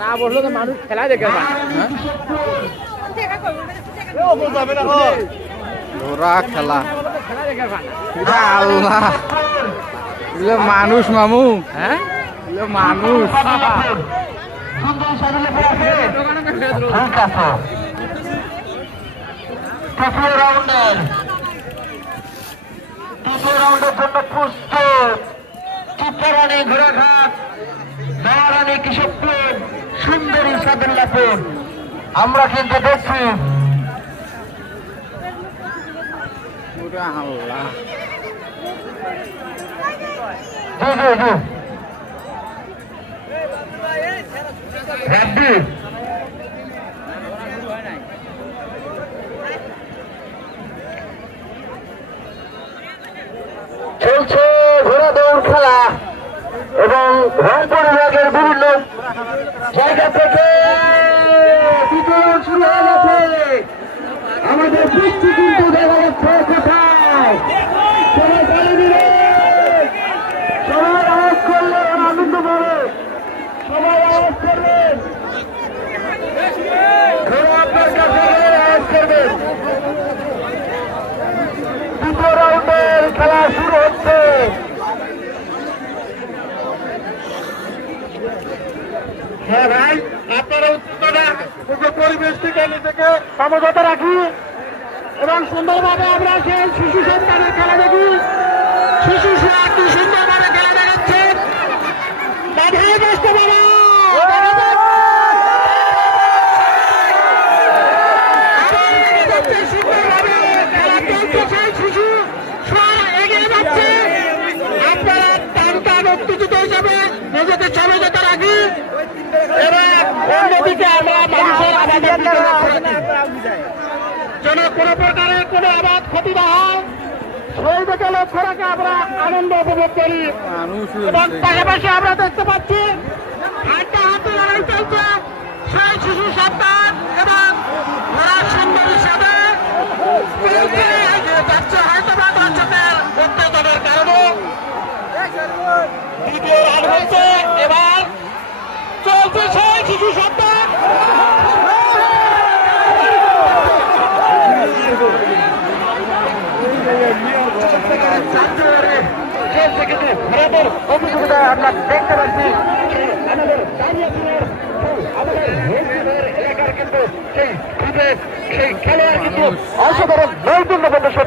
না বসলো তো মানুষ খেলা দেখে ওরা খেলা আল্লাহ মানুষ মামু হ্যাঁ মানুষ চিত্রারানী ঘোড়াঘাট নয়ারানী কৃষকপুর সুন্দরী সাদুল্লাপুর আমরা কিন্তু দেখছি আল্লাহ চলছে ঘোড়া দৌড় খেলা এবং রংপুর বিভাগের বিভিন্ন জায়গা থেকে বিতরণ শুরু হয়ে গেছে। আমাদের বৃষ্টি কিন্তু দেখা যাচ্ছে কোথায় সবাই তালি দিলে সবাই আওয়াজ করলে আনন্দ পাবে সবাই আওয়াজ করবেন ঘোড়া আপনার কাছে আওয়াজ করবেন। দ্বিতীয় রাউন্ডের খেলা শুরু হচ্ছে। হ্যাঁ ভাই আপনারা উত্তেজনা পরিবেশ থেকে নিজেকে সমঝোতা রাখি এবং সুন্দরভাবে আমরা সেই শিশু সন্তানের খেলা দেখি। শিশু কি সুন্দরভাবে খেলা দেখাচ্ছে বাধায় বসতে পারে সুন্দরভাবে খেলা চলছে শিশু এগিয়ে যাচ্ছে। আপনারা টান উত্তেজিত হিসাবে নিজেকে সমঝোতা রাখি এবং অন্যদিকে আমরা মানুষের আবাদের যেন কোনো প্রকারের কোনো আবাদ ক্ষতি না হয় সেই দিকে লক্ষ্য রাখে আমরা আনন্দ উপভোগ করি এবং পাশাপাশি আমরা দেখতে পাচ্ছি হাতে হাতে লড়াই চলছে সেই শিশু সন্তান এবং ঘোড়ার সুন্দর হিসাবে যাচ্ছে হয়তো বা দর্শকের উত্তেজনার কারণে। দ্বিতীয় রান হচ্ছে এবার চলছে সেই শিশু সন্তান আমরা দেখতে পাচ্ছি আমাদের এলাকার কিন্তু সেই খেলোয়াড় কিন্তু অসাধারণ নৈপুণ্য প্রদর্শন